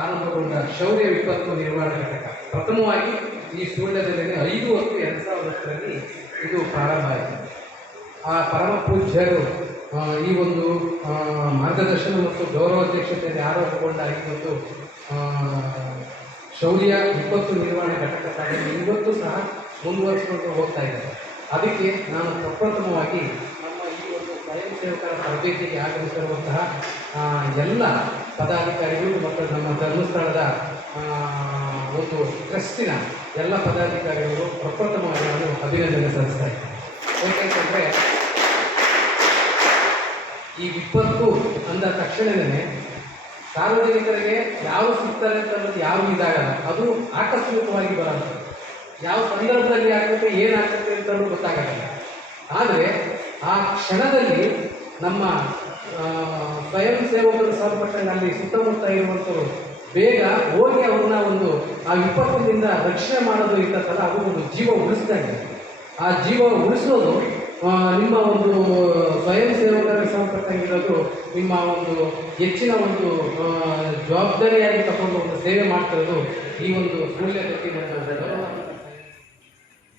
ಆರಂಭಗೊಂಡ ಶೌರ್ಯ ವಿಪತ್ತು ನಿರ್ವಹಣೆ ಘಟಕ. ಪ್ರಥಮವಾಗಿ ಈ ಸುಳ್ಯದಲ್ಲಿ ಐದು ಹತ್ತು ಎರಡು ಹತ್ತರಲ್ಲಿ ಇದು ಪ್ರಾರಂಭ ಆಯಿತು. ಆ ಪರಮ ಪೂಜ್ಯರು ಈ ಒಂದು ಮಾರ್ಗದರ್ಶನ ಮತ್ತು ಗೌರವಾಧ್ಯಕ್ಷತೆಯಲ್ಲಿ ಆರಂಭಗೊಂಡ ಒಂದು ಶೌರ್ಯ ವಿಪತ್ತು ನಿರ್ವಹಣೆ ಘಟಕ ಇವತ್ತು ಸಹ ಮುಂದುವರಿಸಿಕೊಂಡು ಹೋಗ್ತಾ ಇದ್ದಾರೆ. ಅದಕ್ಕೆ ನಾನು ಪ್ರಪ್ರಥಮವಾಗಿ ನಮ್ಮ ಈ ಒಂದು ಸ್ವಯಂ ಸೇವಕರ ತರಬೇತಿಗೆ ಆಗಮಿಸಿರುವಂತಹ ಎಲ್ಲ ಪದಾಧಿಕಾರಿಗಳು ಮತ್ತು ನಮ್ಮ ಧರ್ಮಸ್ಥಳದ ಒಂದು ಟ್ರಸ್ಟಿನ ಎಲ್ಲ ಪದಾಧಿಕಾರಿಗಳು ಪ್ರಪ್ರಥಮವಾಗಿ ನಾನು ಅಭಿನಂದನೆ ಸಲ್ಲಿಸ್ತಾ ಇದ್ದೇನೆ. ಏಕೆಂತಂದರೆ ಈ ವಿಪತ್ತು ಅಂದ ತಕ್ಷಣವೇ ಸಾರ್ವಜನಿಕರಿಗೆ ಯಾವ ಸಿಗ್ತಾರೆ ಅಂತ ಅನ್ನೋದು ಯಾವ ಇದಾಗಲ್ಲ. ಅದು ಆಕಸ್ಮಿಕವಾಗಿ ಬರಲ್ಲ. ಯಾವ ಸಂದರ್ಭದಲ್ಲಿ ಆಗುತ್ತೆ, ಏನಾಗುತ್ತೆ ಅಂತ ಗೊತ್ತಾಗಲ್ಲ. ಆದರೆ ಆ ಕ್ಷಣದಲ್ಲಿ ನಮ್ಮ ಸ್ವಯಂ ಸೇವಕರು ಸಂಪರ್ಕದಲ್ಲಿ ಅಲ್ಲಿ ಸುತ್ತಮುತ್ತ ಇರುವಂಥವ್ರು ಬೇಗ ಹೋಗಿ ಅವ್ರನ್ನ ಒಂದು ಆ ವಿಪತ್ತಿನಿಂದ ರಕ್ಷಣೆ ಮಾಡೋದು ಇರ್ತಕ್ಕಲ್ಲ ಅದು ಒಂದು ಜೀವ ಉಳಿಸ್ದಂಗೆ ಆ ಜೀವ ಉಳಿಸೋದು ನಿಮ್ಮ ಒಂದು ಸ್ವಯಂ ಸೇವಕರ ಸಂಬಂಧಪಟ್ಟಂಗಿರೋದು ನಿಮ್ಮ ಒಂದು ಹೆಚ್ಚಿನ ಒಂದು ಜವಾಬ್ದಾರಿಯಾಗಿ ತಗೊಂಡು ಒಂದು ಸೇವೆ ಮಾಡ್ತಿರೋದು ಈ ಒಂದು ಸೂರ್ಯ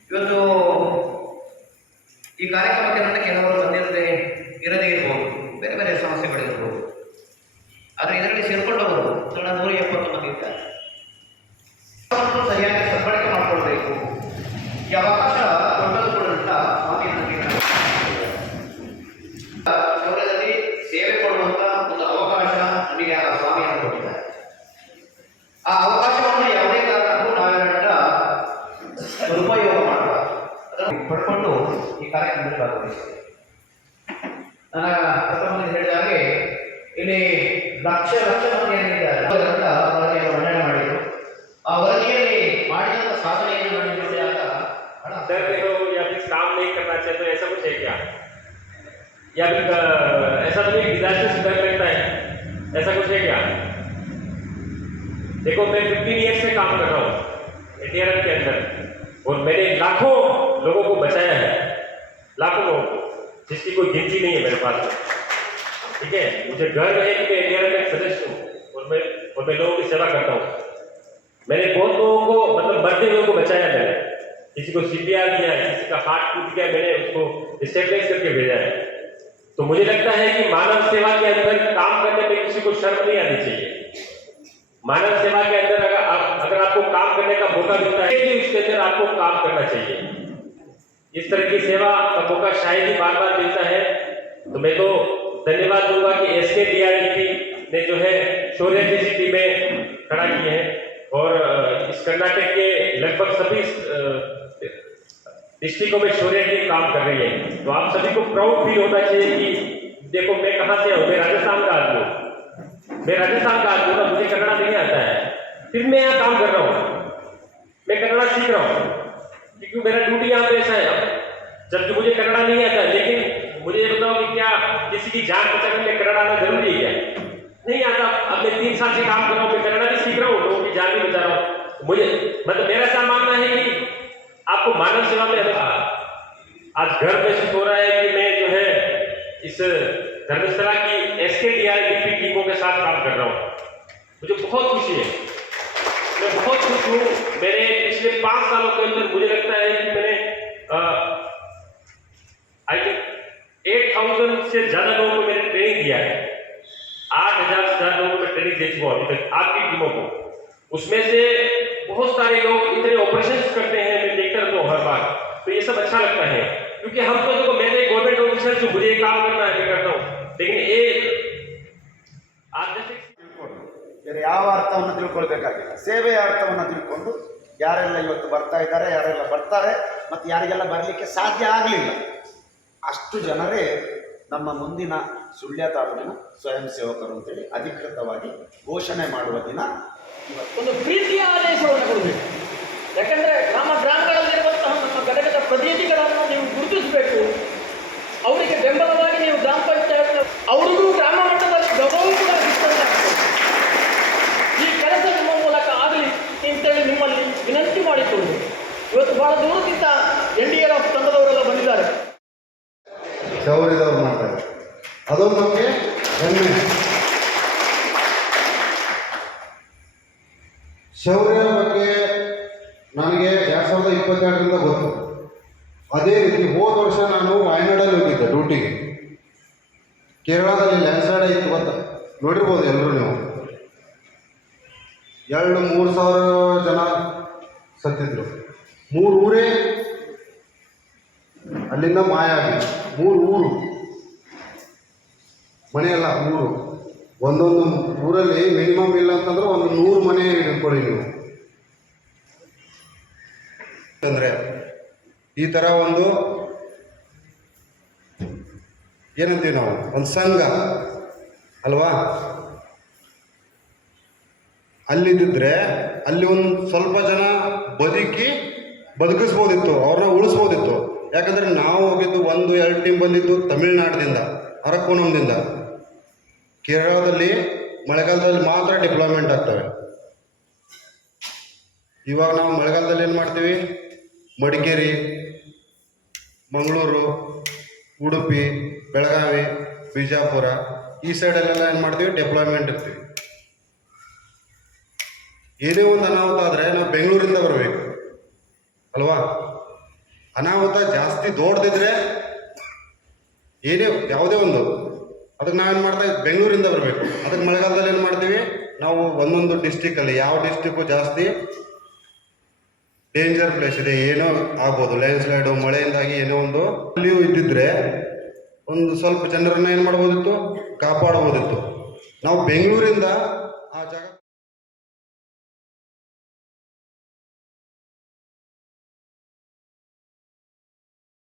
ಇವತ್ತು ಈ ಕಾರ್ಯಕ್ರಮಕ್ಕೆ ನನ್ನ ಕೆಲವರು ಆದರೆ ಇದರಲ್ಲಿ ಸೇರ್ಕೊಂಡವರು ನನ್ನ ನೂರ ಎಪ್ಪತ್ತು ಮಂದಿ ಇದ್ದಾರೆ ಸರಿಯಾಗಿ ಸದ್ಬಳಕೆ ಮಾಡಿಕೊಳ್ಬೇಕು. ಈ ಅವಕಾಶ ಸೇವೆ ಒಂದು ಅವಕಾಶ ನಮಗೆ ಆ ಆ ಅವಕಾಶವನ್ನು ಯಾವುದೇ ದುರುಪಯೋಗ ಮಾಡುವ ಪಡ್ಕೊಂಡು ಈ ಕಾರ್ಯಕ್ರಮದಲ್ಲಿ ಭಾಗವಹಿಸಿದೆ ಪ್ರಥಮದಲ್ಲಿ ಹೇಳಿದ ಹಾಗೆ ಇಲ್ಲಿ ಲಕ್ಷ ಲಕ್ಷ ಮಂದಿ ಏನಿದ್ದಾರೆ ಅಂತ ವರದಿಯನ್ನು ವರ್ಣನೆ ಮಾಡಿದರು ಆ ವರದಿಯಲ್ಲಿ ಮಾಡಿದಂಥ ಸಾಧನೆಯನ್ನು ನಾನು ನೋಡಿದಾಗ ಹಣ सर देखो या फिर काम नहीं करना चाहिए तो ऐसा कुछ है क्या या फिर अ, ऐसा तो नहीं डिजास्टर से डर लगता है ऐसा कुछ है क्या देखो मैं 15 ईयर से काम कर रहा हूँ एटीआरएफ के अंदर और मैंने लाखों लोगों को बचाया है लाखों लोगों को जिसकी कोई गिनती नहीं है मेरे पास ठीक है, मुझे गर्व है कि मैं एटीआरएफ का एक सदस्य हूँ और मैं और मैं लोगों की सेवा करता हूँ। मैंने बहुत लोगों को मतलब मरते लोगों को बचाया मैंने। किसी को सीपीआर दिया है किसी का हार्ट टूट गया, मैंने उसको स्टेबलाइज करके भेजा है। तो मुझे लगता है कि मानव सेवा के अंदर काम करने में किसी को शर्म नहीं आनी चाहिए। मानव सेवा के अंदर अगर आप, अगर आपको काम करने का मौका मिलता है कि उसके अंदर आपको काम करना चाहिए। इस तरह की सेवा का मौका शायद ही बार बार मिलता है। तो मैं तो धन्यवाद दूँगा कि एस के डी ने जो है शौर्य जैसी टीमें खड़ा की है। और इस कर्नाटक के लगभग सभी डिस्ट्रिक्टों में शौर्य टीम काम कर रही है। तो आप सभी को प्राउड फील होना चाहिए कि, देखो, मैं कहाँ से हूँ? मैं राजस्थान का आदमी हूँ। मैं राजस्थान का आदमी हूँ मुझे कन्नड़ा नहीं आता है। फिर मैं यहाँ काम कर रहा हूँ। मैं कन्नड़ा सीख रहा हूँ क्योंकि मेरा ड्यूटी यहाँ पे ऐसा है अब जबकि मुझे कन्नड़ा नहीं आता लेकिन मुझे ये बताओ कि क्या किसी की जान बचाने में कन्नड़ा आना ज़रूरी है क्या? नहीं आता। अब मैं तीन साल से काम कर रहा हूँ मैं भी सीख रहा हूँ, लोगों की जान भी बचा रहा हूँ। मुझे मतलब मेरा ऐसा मानना है कि आपको मानव सेवा में हमें आज गर्व महसूस हो रहा है कि मैं जो है इस धर्मस्थला की एस के डी आर टीमों के साथ काम कर रहा हूँ। मुझे बहुत खुशी है। मैं बहुत खुश हूँ। मैंने पिछले पाँच सालों के अंदर मुझे लगता है कि मैंने आई थिंक एट थाउजेंड से ज्यादा लोगों को मैंने ट्रेनिंग दिया है आठ हजार से ज्यादा लोगों को मैं ट्रेनिंग दे चुका हूँ अभी तक आपकी टीमों को उसमें से बहुत सारे लोग इतने ऑपरेशन करते हैं मैं देखता रहता हूँ हर बार तो ये सब अच्छा लगता है क्योंकि हम तो देखो मैंने गवर्नमेंट ऑफिसर से मुझे ये काम करना है मैं करता हूँ लेकिन ये आप जैसे ತಿಳ್ಕೊಂಡು ಬೇರೆ ಯಾವ ಅರ್ಥವನ್ನು ತಿಳ್ಕೊಳ್ಬೇಕಾಗಿಲ್ಲ ಸೇವೆಯ ಅರ್ಥವನ್ನು ತಿಳ್ಕೊಂಡು ಯಾರೆಲ್ಲ ಇವತ್ತು ಬರ್ತಾ ಇದ್ದಾರೆ ಯಾರೆಲ್ಲ ಬರ್ತಾರೆ ಮತ್ತು ಯಾರಿಗೆಲ್ಲ ಬರಲಿಕ್ಕೆ ಸಾಧ್ಯ ಆಗಲಿಲ್ಲ ಅಷ್ಟು ಜನರೇ ನಮ್ಮ ಮುಂದಿನ ಸುಳ್ಯ ತಾಲೂಕಿನ ಸ್ವಯಂ ಸೇವಕರು ಅಂತೇಳಿ ಅಧಿಕೃತವಾಗಿ ಘೋಷಣೆ ಮಾಡುವ ದಿನ ಒಂದು ಪ್ರೀತಿಯ ಆದೇಶವನ್ನು ಕೊಡಬೇಕು. ಯಾಕಂದ್ರೆ ನಮ್ಮ ಗ್ರಾಮಗಳಲ್ಲಿರುವಂತಹ ನಮ್ಮ ಘಟಕದ ಪ್ರತಿನಿಧಿಗಳನ್ನು ನೀವು ಗುರುತಿಸಬೇಕು. ಅವರಿಗೆ ಬೆಂಬಲವಾಗಿ ನೀವು ಗ್ರಾಮ ಪಂಚಾಯತ್ ಅವರಿಗೂ ಗ್ರಾಮ ಮಟ್ಟದಲ್ಲಿ ಗೌರವ ಕೂಡ ಈ ಕೆಲಸ ನಿಮ್ಮ ಮೂಲಕ ಆಗಲಿ ಅಂತೇಳಿ ನಿಮ್ಮಲ್ಲಿ ವಿನಂತಿ ಮಾಡಿಕೊಳ್ಳಿ ಇವತ್ತು ಬಹಳ ದೂರದಿಂದ ಎನ್ ಡಿ ಆರ್ ಎಫ್ ಶೌರ್ಯದವ್ರು ಮಾಡ್ತಾರೆ. ಅದೊಂದು ನಮಗೆ ಹೆಮ್ಮೆ. ಶೌರ್ಯ ಬಗ್ಗೆ ನನಗೆ ಎರಡು ಸಾವಿರದ ಇಪ್ಪತ್ತೆರಡರಿಂದ ಗೊತ್ತು. ಅದೇ ರೀತಿ ಹೋದ ವರ್ಷ ನಾನು ವಾಯನಾಡಲ್ಲಿ ಹೋಗಿದ್ದೆ ಡ್ಯೂಟಿಗೆ. ಕೇರಳದಲ್ಲಿ ಲ್ಯಾಂಡ್ಸ್ಲೈಡ್ ಇತ್ತು ಗೊತ್ತ? ನೋಡಿರ್ಬೋದು ಎಲ್ಲರೂ ನೀವು. ಎರಡು ಮೂರು ಸಾವಿರ ಜನ ಸತ್ತಿದ್ರು. ಮೂರು ಊರೇ ಅಲ್ಲಿಂದ ಮಾಯ ಆಗಿ ಮೂರು ಊರು. ಮನೆಯಲ್ಲ ಊರು ಒಂದೊಂದು ಊರಲ್ಲಿ ಮಿನಿಮಮ್ ಇಲ್ಲ ಅಂತಂದ್ರೆ ಒಂದು ನೂರು ಮನೆ ಹಿಡ್ಕೊಳ್ಳಿ ನೀವು. ಅಂದರೆ ಈ ಥರ ಒಂದು ಏನಂತೀವಿ ನಾವು? ಒಂದು ಸಂಘ ಅಲ್ವಾ? ಅಲ್ಲಿದ್ದರೆ ಅಲ್ಲಿ ಒಂದು ಸ್ವಲ್ಪ ಜನ ಬದುಕಿ ಬದುಕಿಸ್ಬೋದಿತ್ತು, ಅವ್ರನ್ನ ಉಳಿಸ್ಬೋದಿತ್ತು. ಯಾಕಂದರೆ ನಾವು ಹೋಗಿದ್ದು ಒಂದು, ಎರಡು ಟೀಮ್ ಬಂದಿದ್ದು ತಮಿಳ್ನಾಡಿನಿಂದ ಅರಕೋಣಂದಿಂದ. ಕೇರಳದಲ್ಲಿ, ಮಳೆಗಾಲದಲ್ಲಿ ಮಾತ್ರ ಡಿಪ್ಲಾಯ್ಮೆಂಟ್ ಆಗ್ತವೆ. ಇವಾಗ ನಾವು ಮಳೆಗಾಲದಲ್ಲಿ ಏನು ಮಾಡ್ತೀವಿ? ಮಡಿಕೇರಿ, ಮಂಗಳೂರು, ಉಡುಪಿ, ಬೆಳಗಾವಿ, ಬಿಜಾಪುರ ಈ ಸೈಡಲ್ಲೆಲ್ಲ ಏನು ಮಾಡ್ತೀವಿ? ಡಿಪ್ಲಾಯ್ಮೆಂಟ್ ಇರ್ತೀವಿ. ಏನೇ ಒಂದು ಅನಾಹುತ ಆದರೆ ನಾವು ಬೆಂಗಳೂರಿಂದ ಬರಬೇಕು. ಅಲ್ವಾ? ಅನಾಹುತ ಜಾಸ್ತಿ ದೊಡ್ಡದಿದ್ರೆ ಏನೇ ಯಾವುದೇ ಒಂದು. ಅದಕ್ಕೆ ನಾವೇನು ಮಾಡ್ತಾ ಬೆಂಗಳೂರಿಂದ ಬರಬೇಕು. ಅದಕ್ಕೆ ಮಳೆಗಾಲದಲ್ಲಿ ಏನು ಮಾಡ್ತೀವಿ? ನಾವು ಒಂದೊಂದು ಡಿಸ್ಟಿಕಲ್ಲಿ ಯಾವ ಡಿಸ್ಟಿಕ್ಕು ಜಾಸ್ತಿ ಡೇಂಜರ್ ಪ್ಲೇಸ್ ಇದೆ, ಏನೋ ಆಗ್ಬೋದು. ಲ್ಯಾಂಡ್ ಸ್ಲೈಡು ಮಳೆಯಿಂದಾಗಿ ಏನೋ ಒಂದು ಅಲ್ಲಿಯೂ ಇದ್ದಿದ್ರೆ ಒಂದು ಸ್ವಲ್ಪ ಜನರನ್ನು ಏನು ಮಾಡ್ಬೋದಿತ್ತು? ಕಾಪಾಡ್ಬೋದಿತ್ತು. ನಾವು ಬೆಂಗಳೂರಿಂದ